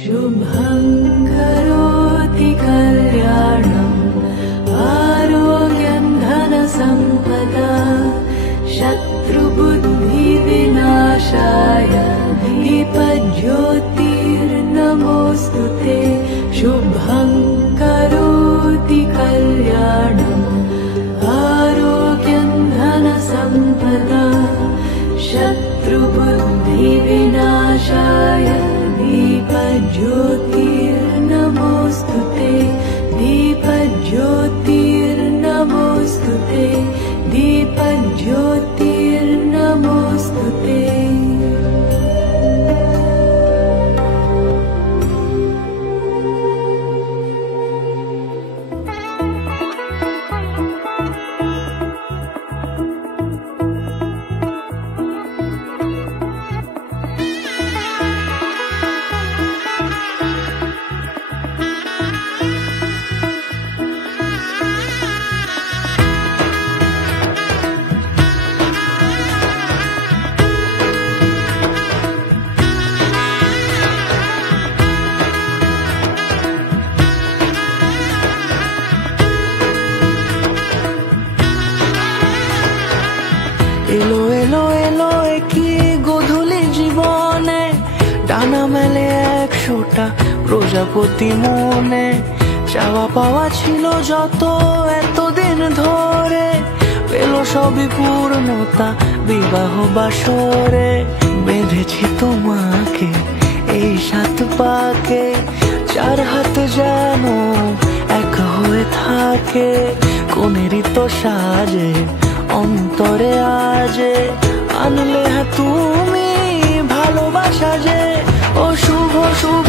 शुभं करोति कल्याणम् आरोग्यं धनसम्पदा शत्रुबुद्धिविनाशाय दीपज्योतिर्नमोऽस्तुते शुभं करोति कल्याणम् आरोग्यं धनसम्पदा शत्रुबुद्धिविनाशाय दीपज्योतिर्नमोऽस्तुते दीपज्योतिर्नमोऽस्तुते दीपज्योतिर्नमोऽस्तुते। এলো এলো এলো কি গধূলি জীবনে ডানা মেলে 100টা প্রজাপতি মনে চাওয়া পাওয়া ছিল যত এতদিন ধরে পেল সবই পূর্ণতা বিবাহ বাসরে বেঁধেছি তোমাকে এই 7 পাকে 4 হাত যেন এক হয়ে থাকে কোনেরই তো সাজে অন্তরে আজে আনলে তুমি ভালোবাসা যে ও শুভ শুভ